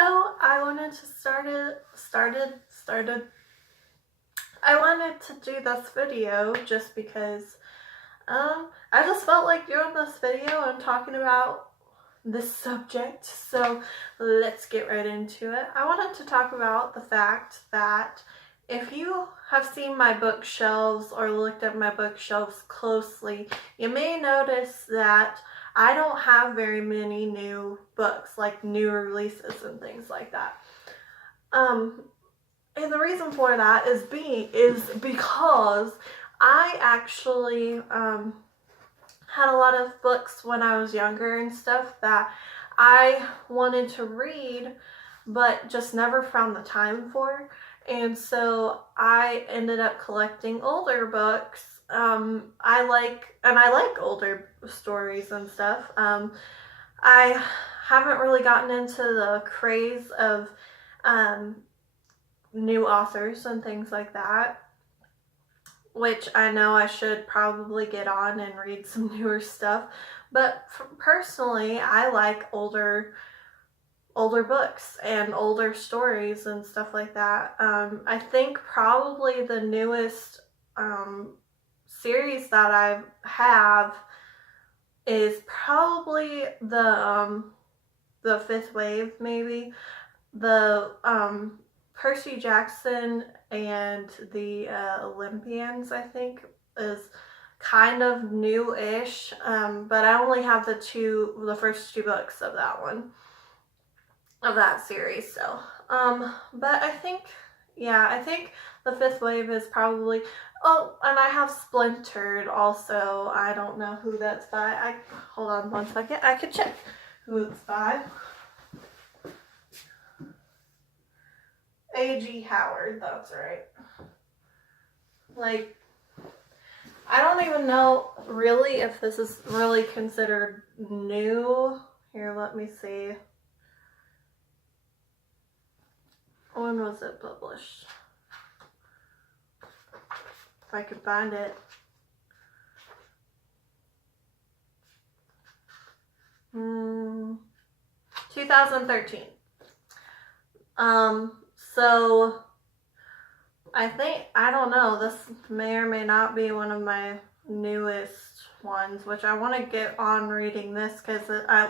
Hello, I wanted to I wanted to do this video just because I just felt like doing this video and talking about this subject. So let's get right into it. I wanted to talk about the fact that if you have seen my bookshelves or looked at my bookshelves closely, you may notice that I don't have very many new books, like new releases and things like that. And the reason for that is because I actually had a lot of books when I was younger and stuff that I wanted to read, but just never found the time for. And so I ended up collecting older books. I like older stories and stuff. I haven't really gotten into the craze of new authors and things like that, which I know I should probably get on and read some newer stuff. But personally, I like older books and older stories and stuff like that. I think probably the newest series that I have is probably the Fifth Wave, maybe. The Percy Jackson and the Olympians, I think, is kind of new-ish, but I only have the first two books of that series. So but I think the Fifth Wave is probably, and I have Splintered also. I don't know who that's by. Hold on one second, I could check who it's by. A.G. Howard, that's right. Like, I don't even know really if this is really considered new. Here, let me see. When was it published? If I could find it. 2013. So I don't know, this may or may not be one of my newest ones, which I want to get on reading this because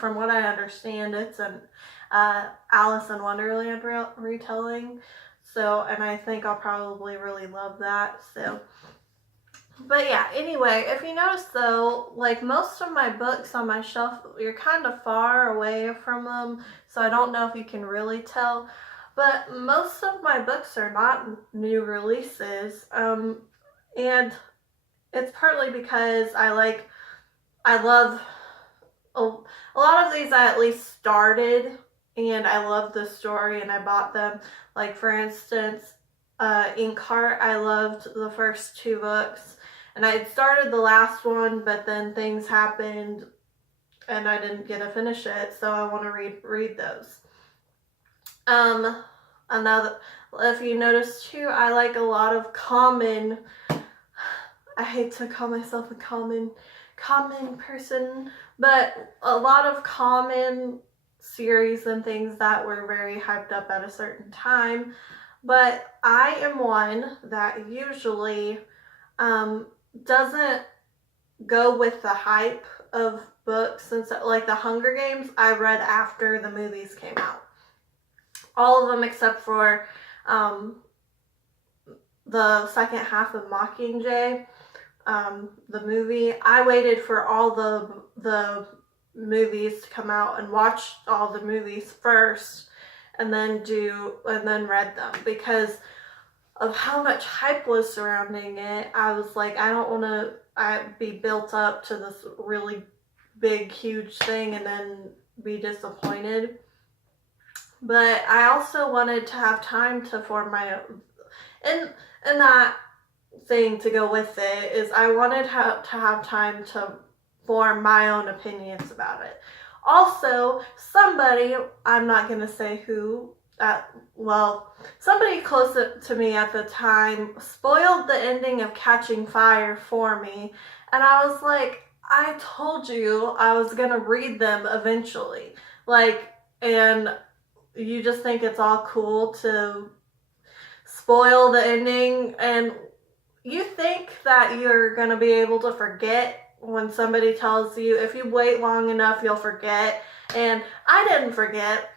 from what I understand, it's an Alice in Wonderland retelling. So, and I think I'll probably really love that. So, but yeah, anyway, if you notice though, like most of my books on my shelf, you're kind of far away from them, so I don't know if you can really tell. But most of my books are not new releases, and it's partly because I love a lot of these. I at least started, and I love the story, and I bought them. Like for instance, Inkheart, I loved the first two books, and I had started the last one, but then things happened, and I didn't get to finish it, so I want to read those. Another, if you notice too, I like a lot of common, I hate to call myself a common person, but a lot of common series and things that were very hyped up at a certain time. But I am one that usually doesn't go with the hype of books. Since like the Hunger Games, I read after the movies came out. All of them except for the second half of Mockingjay, the movie. I waited for all the movies to come out and watched all the movies first, and then read them because of how much hype was surrounding it. I was like, I don't want to be built up to this really big, huge thing and then be disappointed. But I also wanted to have time to form my own, and that thing to go with it is I wanted to have time to form my own opinions about it. Also, somebody, I'm not going to say who, somebody close to me at the time spoiled the ending of Catching Fire for me, and I was like, I told you I was going to read them eventually. And you just think it's all cool to spoil the ending, and you think that you're going to be able to forget when somebody tells you, if you wait long enough, you'll forget. And I didn't forget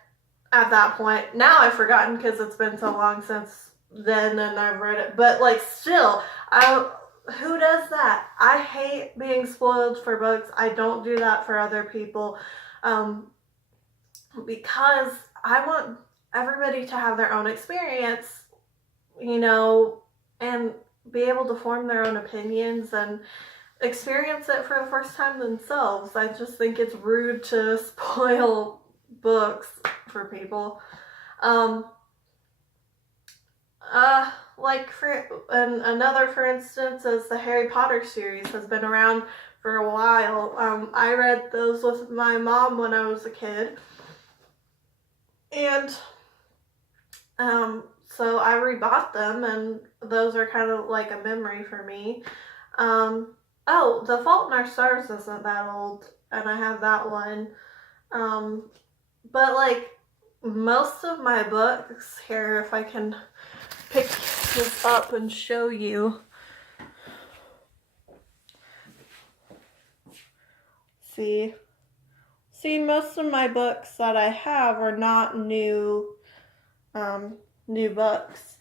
at that point. Now I've forgotten because it's been so long since then and I've read it. But like still, who does that? I hate being spoiled for books. I don't do that for other people because I want everybody to have their own experience, you know, and be able to form their own opinions and experience it for the first time themselves. I just think it's rude to spoil books for people. Like another, for instance, is the Harry Potter series has been around for a while. I read those with my mom when I was a kid, and so I rebought them, and those are kind of like a memory for me. Oh, The Fault in Our Stars isn't that old, and I have that one. But like most of my books here, if I can pick this up and show you. See, most of my books that I have are not new books.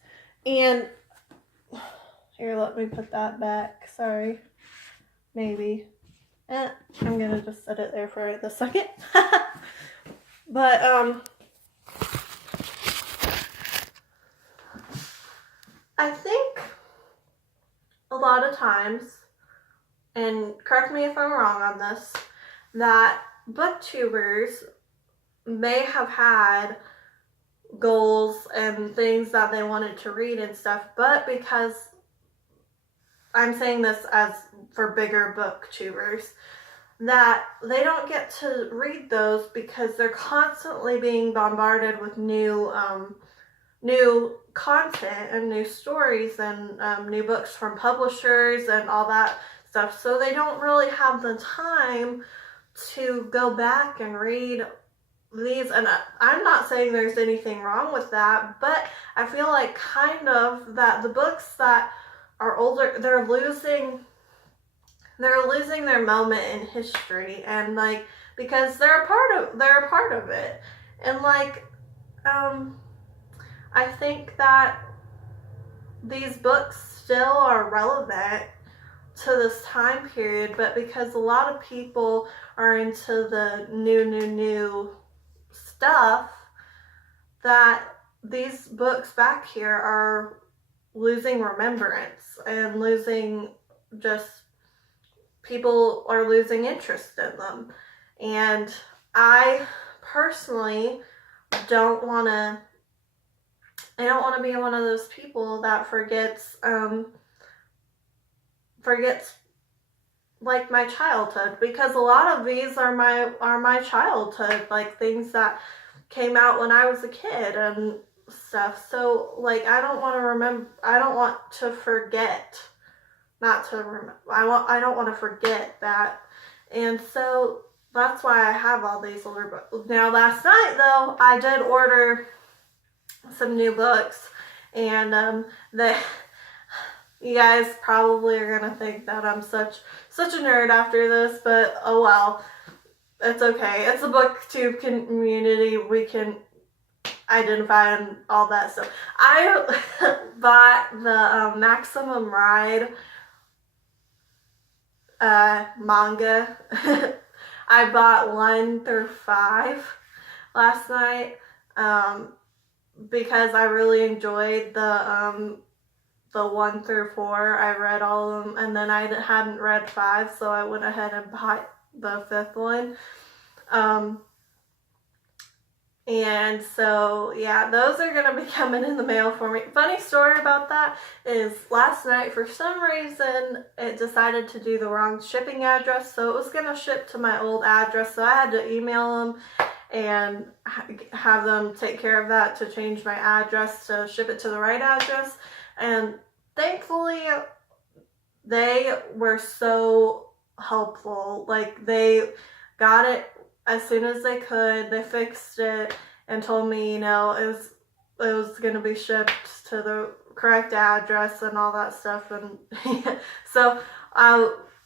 And here, let me put that back. Sorry. Maybe. I'm gonna just set it there for the second. But, I think a lot of times, and correct me if I'm wrong on this, that booktubers may have had goals and things that they wanted to read and stuff, but because I'm saying this as for bigger booktubers, that they don't get to read those because they're constantly being bombarded with new content and new stories and new books from publishers and all that stuff. So they don't really have the time to go back and read these. And I'm not saying there's anything wrong with that, but I feel like kind of that the books that are older, they're losing their moment in history, and like because they're a part of it, and like I think that these books still are relevant to this time period, but because a lot of people are into the new stuff, that these books back here are losing remembrance and people are losing interest in them. And I personally don't want to be one of those people that forgets like my childhood, because a lot of these are my childhood, like things that came out when I was a kid and stuff. So like I don't want to forget, not to remember. I don't want to forget that. And so that's why I have all these older books. Now last night though, I did order some new books, and you guys probably are gonna think that I'm such a nerd after this, but oh well, it's okay. It's a booktube community. We can identify and all that stuff. I bought the Maximum Ride manga. I bought 1 through 5 last night because I really enjoyed the 1 through 4. I read all of them, and then I hadn't read 5, so I went ahead and bought the 5th one. And so, yeah, those are going to be coming in the mail for me. Funny story about that is last night, for some reason, it decided to do the wrong shipping address. So it was going to ship to my old address. So I had to email them and have them take care of that to change my address to ship it to the right address. And thankfully, they were so helpful. Like, they got it as soon as they could. They fixed it, and told me, you know, it was going to be shipped to the correct address and all that stuff. And so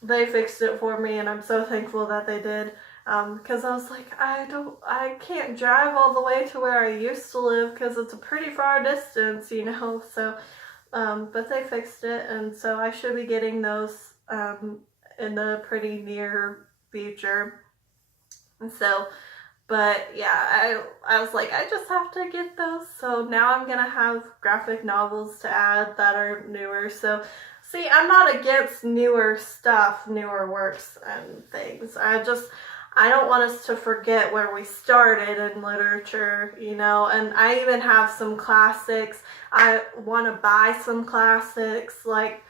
they fixed it for me, and I'm so thankful that they did. Because I was like, I can't drive all the way to where I used to live because it's a pretty far distance, you know. So, but they fixed it, and so I should be getting those in the pretty near future. And so, but yeah, I was like, I just have to get those. So now I'm gonna have graphic novels to add that are newer. So see, I'm not against newer stuff, newer works and things. I don't want us to forget where we started in literature, you know, and I even have some classics. I want to buy some classics, like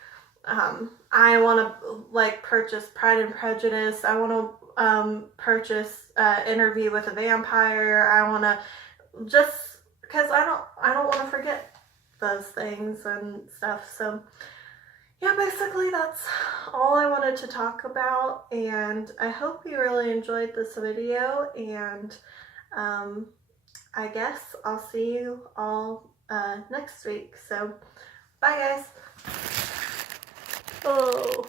I want to like purchase Pride and Prejudice. I want to purchase Interview with a Vampire. I want to just because I don't want to forget those things and stuff. So yeah, basically that's all I wanted to talk about, and I hope you really enjoyed this video, and I guess I'll see you all next week. So bye guys. Oh.